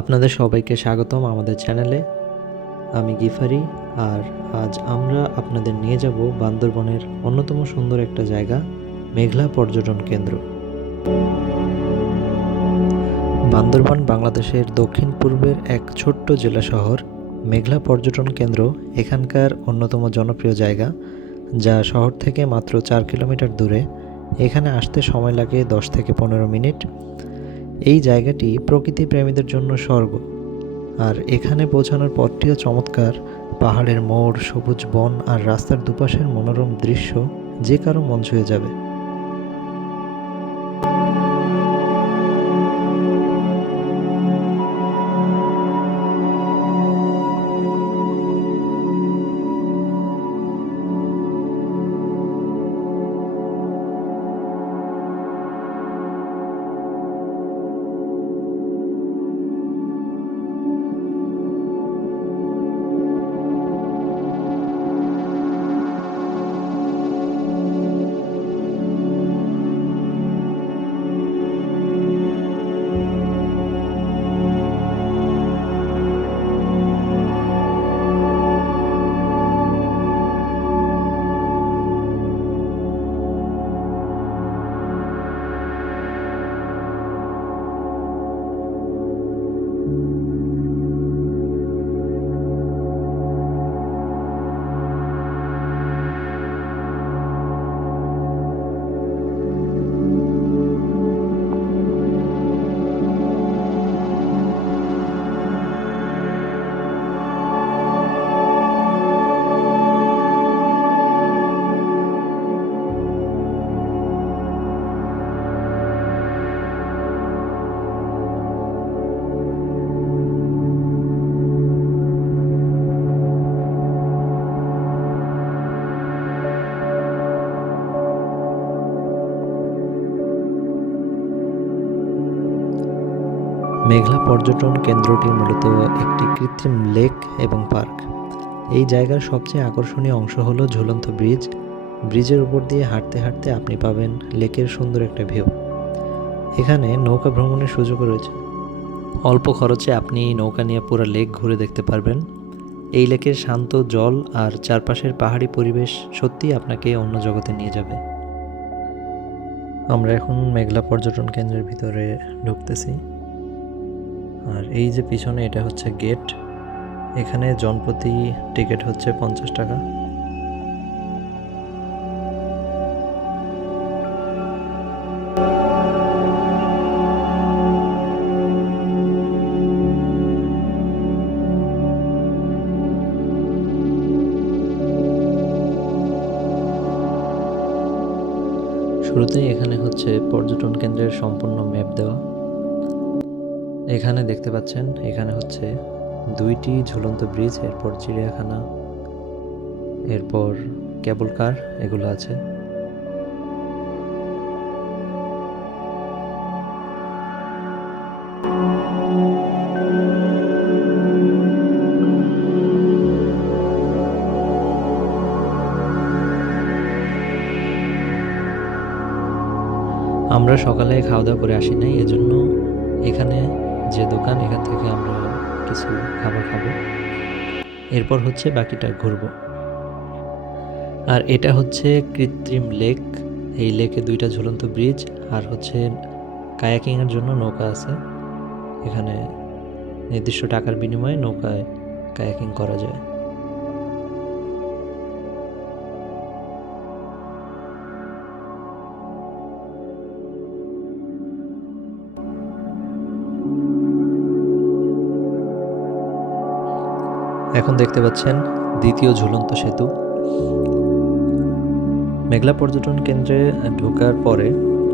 আপনাদের সবাইকে স্বাগতম আমাদের চ্যানেলে। আমি গিফারি, আর আজ আমরা আপনাদের নিয়ে যাব বান্দরবনের অন্যতম সুন্দর একটা জায়গা, মেঘলা পর্যটন কেন্দ্র। বান্দরবান বাংলাদেশের দক্ষিণ পূর্বের এক ছোট্ট জেলা শহর। মেঘলা পর্যটন কেন্দ্র এখানকার অন্যতম জনপ্রিয় জায়গা, যা শহর থেকে মাত্র 4 কিলোমিটার দূরে। এখানে আসতে সময় লাগে 10 থেকে 15 মিনিট। এই জায়গাটি প্রকৃতি প্রেমীদের জন্য স্বর্গ, আর এখানে পৌঁছানোর পথটিও চমৎকার। পাহাড়ের মোড়, সবুজ বন আর রাস্তার দুপাশের মনোরম দৃশ্য যে কারো মন ছুঁয়ে যাবে। মেঘলা পর্যটন কেন্দ্রটি মূলত একটি কৃত্রিম লেক এবং পার্ক। এই জায়গার সবচেয়ে আকর্ষণীয় অংশ হলো ঝুলন্ত ব্রিজ। ব্রিজের উপর দিয়ে হাঁটতে হাঁটতে আপনি পাবেন লেকের সুন্দর একটা ভিউ। এখানে নৌকা ভ্রমণের সুযোগও রয়েছে। অল্প খরচে আপনি নৌকা নিয়ে পুরো লেক ঘুরে দেখতে পারবেন। এই লেকের শান্ত জল আর চারপাশের পাহাড়ি পরিবেশ সত্যিই আপনাকে অন্য জগতে নিয়ে যাবে। আমরা এখন মেঘলা পর্যটন কেন্দ্রের ভিতরে ঢুকতেছি। আর এই যে পিছনে, এটা হচ্ছে গেট। এখানে জনপ্রতি টিকিট হচ্ছে 50 টাকা। শুরুতেই এখানে হচ্ছে পর্যটন কেন্দ্রের সম্পূর্ণ ম্যাপ দেওয়া। এখানে দেখতে পাচ্ছেন, এখানে হচ্ছে 2টি ঝুলন্ত ব্রিজ, এরপর চিড়িয়াখানা, এরপর কেবল কার, এগুলো আছে। আমরা সকালে খাওয়া দাওয়া করে আসি নাই, এজন্য এখানে যে দোকান, এখান থেকে আমরা কিছু খাবার খাবো, এরপর হচ্ছে বাকিটা ঘুরবো। আর এটা হচ্ছে কৃত্রিম লেক। এই লেকে 2টা ঝুলন্ত ব্রিজ আর হচ্ছে কায়াকিংয়ের জন্য নৌকা আছে। এখানে নির্দিষ্ট টাকার বিনিময়ে নৌকায় কায়াকিং করা যায়। এখন দেখতে পাচ্ছেন দ্বিতীয় ঝুলন্ত সেতু। মেঘলা পর্যটন কেন্দ্রে ঢোকার পরে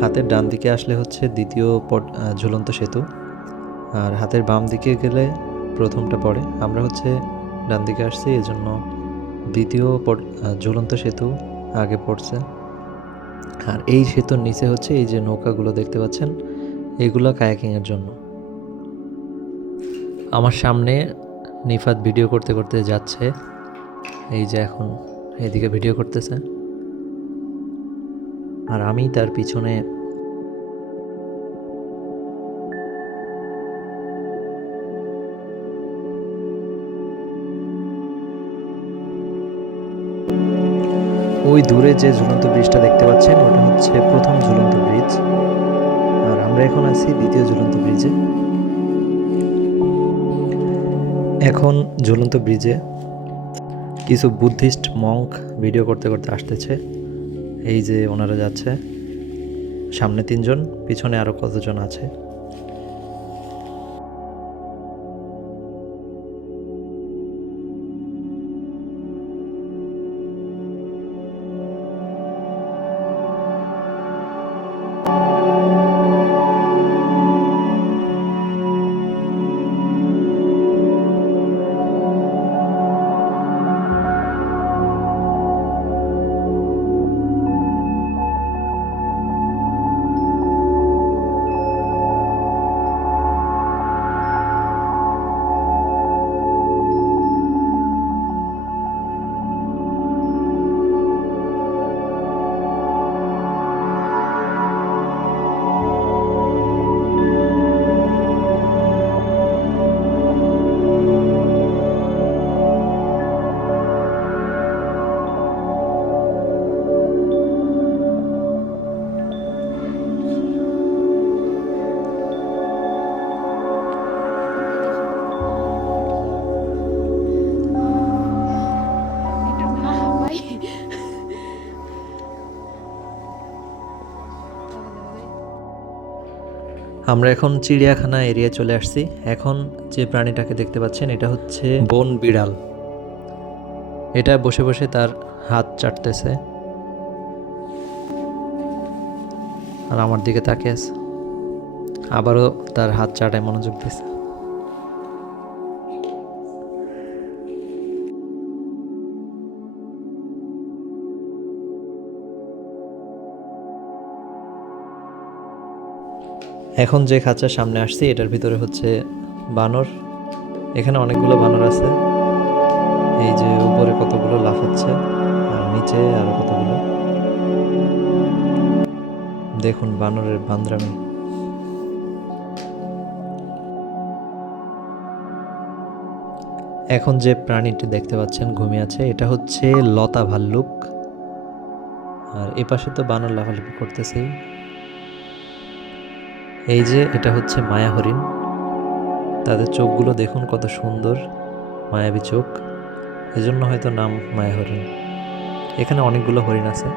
হাতের ডান দিকে আসলে হচ্ছে দ্বিতীয় ঝুলন্ত সেতু, আর হাতের বাম দিকে গেলে প্রথমটা পড়ে। আমরা হচ্ছে ডান দিকে আসছি, এজন্য দ্বিতীয় ঝুলন্ত সেতু আগে পড়ছে। আর এই সেতুর নিচে হচ্ছে এই যে নৌকাগুলো দেখতে পাচ্ছেন, এগুলো কায়াকিংয়ের জন্য। আমার সামনে নিফাত ভিডিও করতে করতে যাচ্ছে, এই যে এখন এদিকে ভিডিও করতেছে, আর আমি তার পিছনে। ওই দূরে যে ঝুলন্ত ব্রিজটা দেখতে পাচ্ছেন ওটা হচ্ছে প্রথম ঝুলন্ত ব্রিজ, আর আমরা এখন আছি দ্বিতীয় ঝুলন্ত ব্রিজে। এখন ঝুলন্ত ব্রিজে কিছু বুদ্ধিস্ট মঙ্ক ভিডিও করতে করতে আসতেছে। এই যে ওনারা যাচ্ছে, সামনে 3 জন, পিছনে আরো কতজন আছে। আমরা এখন চিড়িয়াখানা এরিয়া চলে আসছি। এখন যে প্রাণীটাকে দেখতে পাচ্ছেন এটা হচ্ছে বন বিড়াল। এটা বসে বসে তার হাত চাটতেছে আর আমার দিকে তাকিয়ে আছে, আবারও তার হাত চাটায় মনোযোগ দিচ্ছে। এখন যে খাঁচার সামনে আসছি এটার ভিতরে হচ্ছে বানর। এখানে অনেকগুলো বানর আছে, এই যে উপরে কতগুলো লাফাচ্ছে আর নিচে আরো কতগুলো। দেখুন বানরের বান্দরামি। এখন যে প্রাণীটি দেখতে পাচ্ছেন ঘুমিয়ে আছে এটা হচ্ছে লতা ভাল্লুক, আর এপাশে তো বানর লাফালাফি করতেছে। এই যে এটা হচ্ছে মায়া হরিণ, তাদের চোখগুলো দেখুন কত সুন্দর, মায়াবী চোখ, এজন্য হয়তো নাম মায়া হরিণ। এখানে অনেকগুলো হরিণ আছে।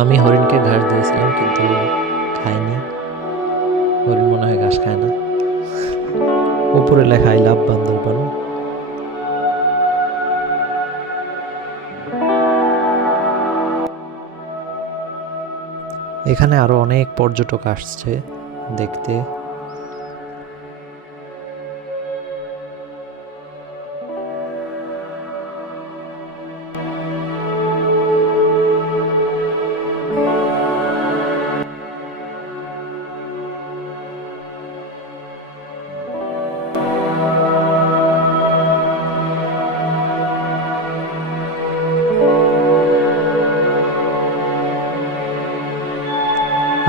আমি হরিণকে ঘাস দিয়েছিলাম কিন্তু খায়নি, হরিণ মনে হয় ঘাস খায় না। উপরে লেখা আই লাভ বান্দরবান। এখানে আরো অনেক পর্যটক আসছে দেখতে।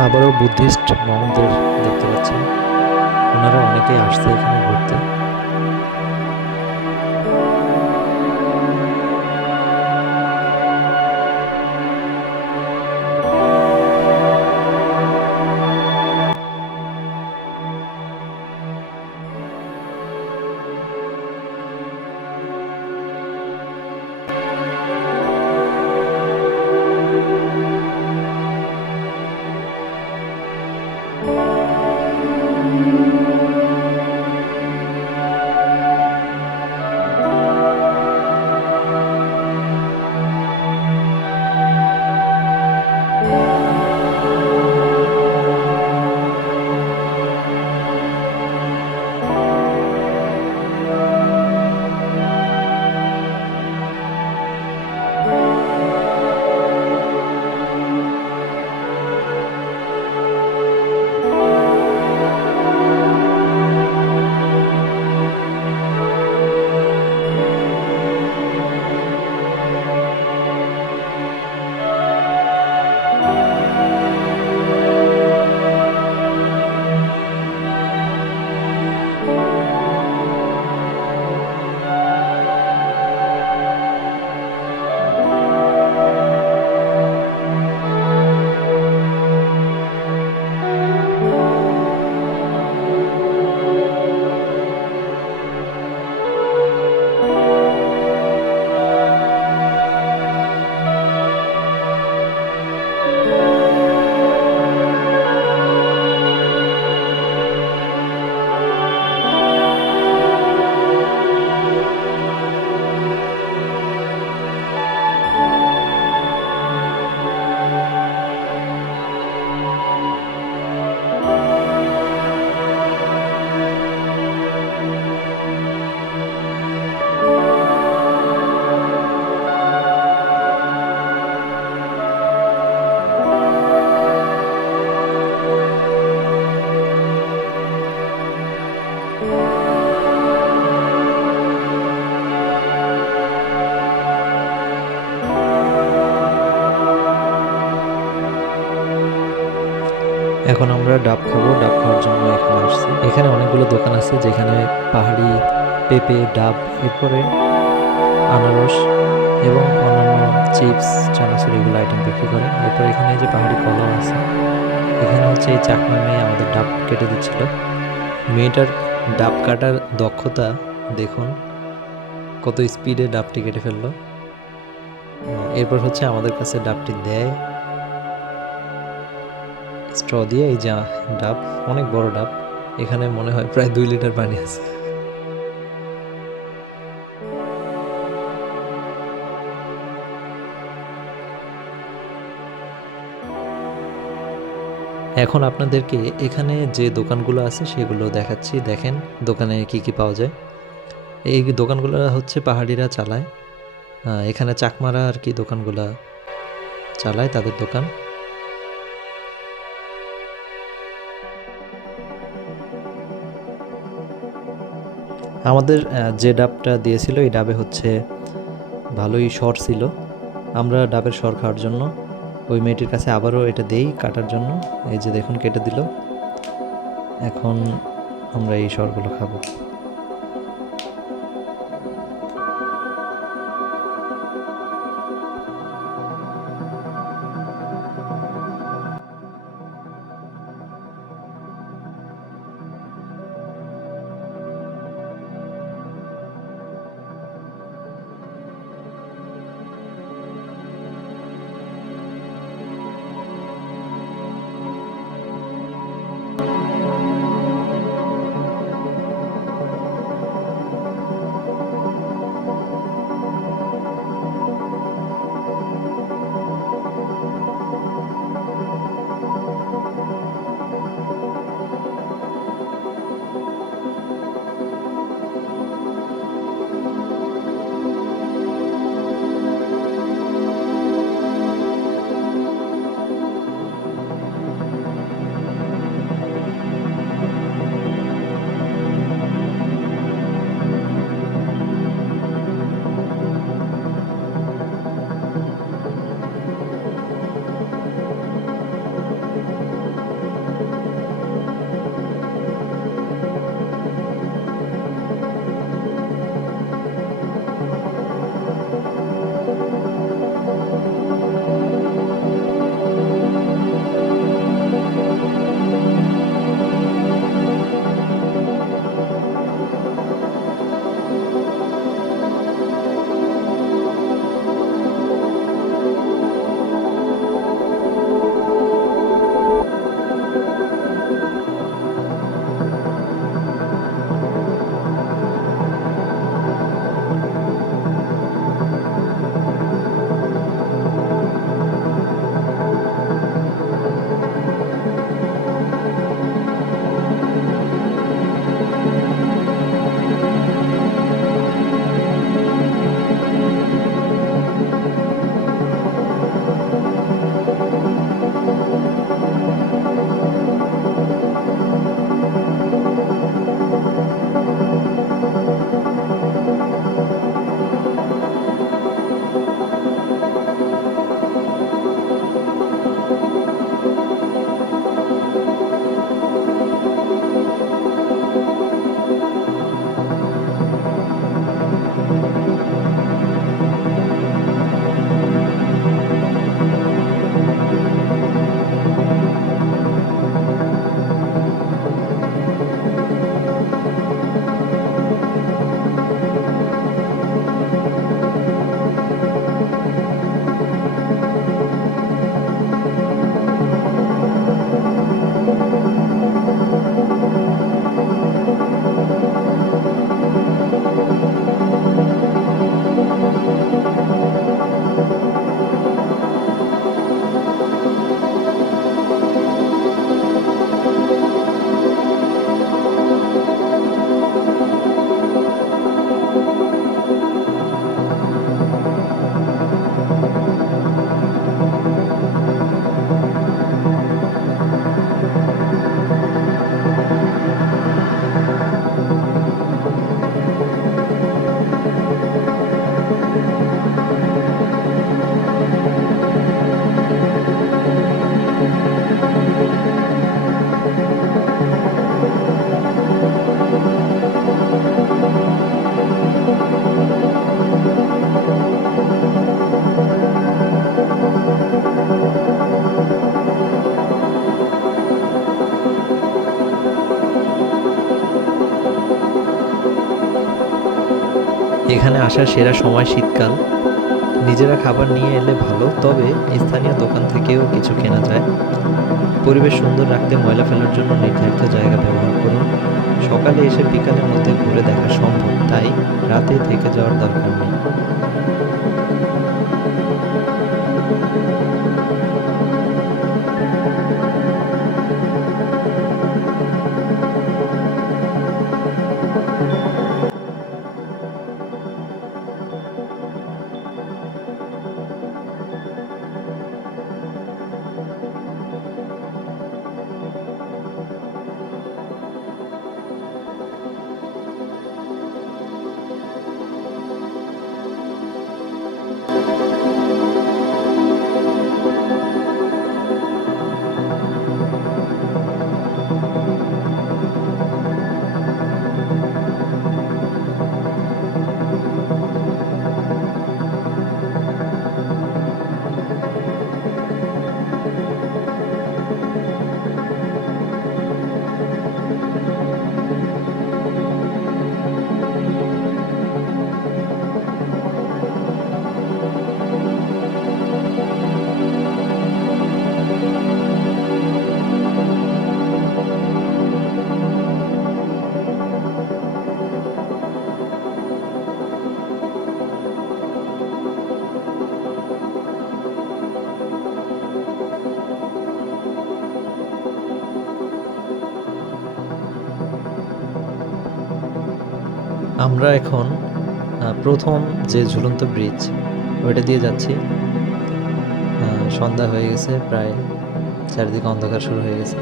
আবারও বুদ্ধিস্ট মঙ্কদের দেখতে পাচ্ছি, ওনারা অনেকেই আসছে এখানে ঘুরতে। এখন আমরা ডাব খাবো। ডাব খাওয়ার জন্য এখানে আসছি। এখানে অনেকগুলো দোকান আছে যেখানে পাহাড়ি পেঁপে, ডাব, এরপরে আনারস এবং অন্যান্য চিপস, চানাচুর এগুলো আইটেম বিক্রি করে। এরপর এখানে এই যে পাহাড়ি কলাও আছে। এখানে হচ্ছে এই চাকমা মেয়ে আমাদের ডাব কেটে দিচ্ছিল। মেয়েটার ডাব কাটার দক্ষতা দেখুন, কত স্পিডে ডাবটি কেটে ফেললো। এরপর হচ্ছে আমাদের কাছে ডাবটি দেয় স্ট্র দিয়ে। এই যে ডাব, অনেক বড় ডাব, এখানে মনে হয় প্রায় 2 লিটার পানি আছে। এখন আপনাদেরকে এখানে যে দোকানগুলো আছে সেগুলো দেখাচ্ছি। দেখেন দোকানে কি কি পাওয়া যায়। এই দোকানগুলো হচ্ছে পাহাড়িরা চালায়। এখানে চাকমারা আর কি দোকানগুলা চালায়, তাদের দোকান। আমাদের যে ডাবটা দিয়েছিল এই ডাবে হচ্ছে ভালোই সর ছিল। আমরা ডাবের সর খাওয়ার জন্য ওই মেয়েটির কাছে আবারও এটা দেই কাটার জন্য। এই যে দেখুন কেটে দিল। এখন আমরা এই সরগুলো খাবো। এখানে আসার সেরা সময় শীতকাল। নিজেরা খাবার নিয়ে এলে ভালো, তবে স্থানীয় দোকান থেকেও কিছু কেনা যায়। পরিবেশ সুন্দর রাখতে ময়লা ফেলার জন্য নির্ধারিত জায়গা ব্যবহার করুন। সকালে এসে বিকালের মধ্যে ঘুরে দেখা সম্ভব, তাই রাতে থেকে যাওয়ার দরকার নেই। আমরা এখন প্রথম যে ঝুলন্ত ব্রিজ ওইটা দিয়ে যাচ্ছি। সন্ধ্যা হয়ে গেছে, প্রায় চারিদিকে অন্ধকার শুরু হয়ে গেছে।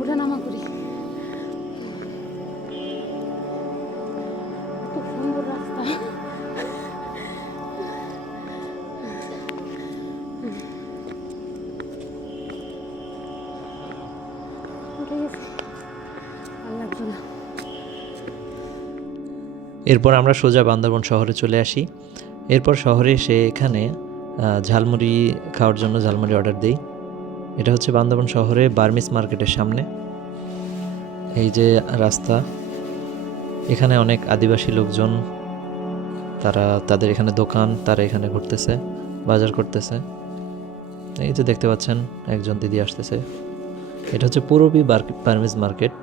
ওঠানামা করি। খুব সুন্দর রাস্তা। উঠে গেছে, আর লাগছে না। এরপর আমরা সোজা বান্দরবন শহরে চলে আসি। এরপর শহরে এসে এখানে ঝালমুড়ি খাওয়ার জন্য ঝালমুড়ি অর্ডার দিই। এটা হচ্ছে বান্দরবন শহরে বার্মিস মার্কেটের সামনে। এই যে রাস্তা, এখানে অনেক আদিবাসী লোকজন, তারা তাদের এখানে দোকান, তারা এখানে ঘুরতেছে, বাজার করতেছে। এই যে দেখতে পাচ্ছেন একজন দিদি আসতেছে। এটা হচ্ছে পুরবী বার্মিস মার্কেট।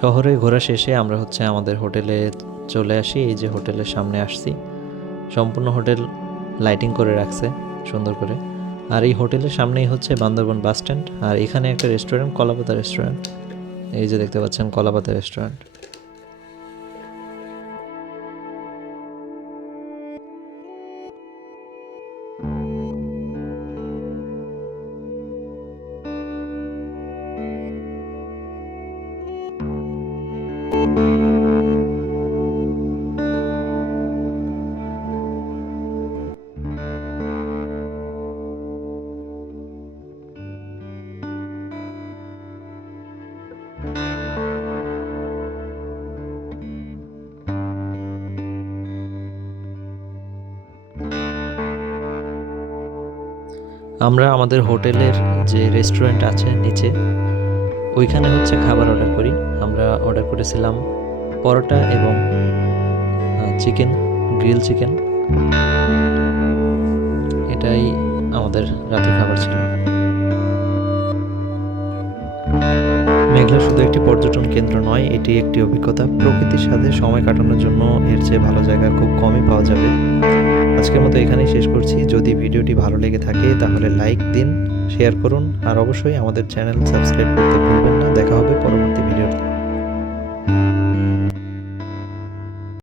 শহরে ঘোরা শেষে আমরা আমাদের হোটেলে চলে আসি। এই যে হোটেলের সামনে আসছি, সম্পূর্ণ হোটেল লাইটিং করে রাখছে সুন্দর করে। আর এই হোটেলের সামনেই বান্দরবান বাস স্ট্যান্ড, আর এখানে একটা রেস্টুরেন্ট, কলাপাতা রেস্টুরেন্ট। এই যে দেখতে পাচ্ছেন কলাপাতা রেস্টুরেন্ট। আমরা আমাদের হোটেলের যে রেস্টুরেন্ট আছে নিচে, ওইখানে খাবার অর্ডার করি। আমরা অর্ডার করেছিলাম পরোটা এবং চিকেন, গ্রিল চিকেন। এটাই আমাদের রাতের খাবার ছিল। মেঘলা শুধু একটি পর্যটন কেন্দ্র নয়, এটি একটি অভিজ্ঞতা। প্রকৃতির সাথে সময় কাটানোর জন্য এর চেয়ে ভালো জায়গা খুব কমই পাওয়া যাবে। আজকের মতো এখানেই শেষ করছি। যদি ভিডিওটি ভালো লেগে থাকে তাহলে লাইক দিন, শেয়ার করুন, আর অবশ্যই আমাদের চ্যানেল সাবস্ক্রাইব করতে ভুলবেন না। দেখা হবে পরবর্তী ভিডিওতে।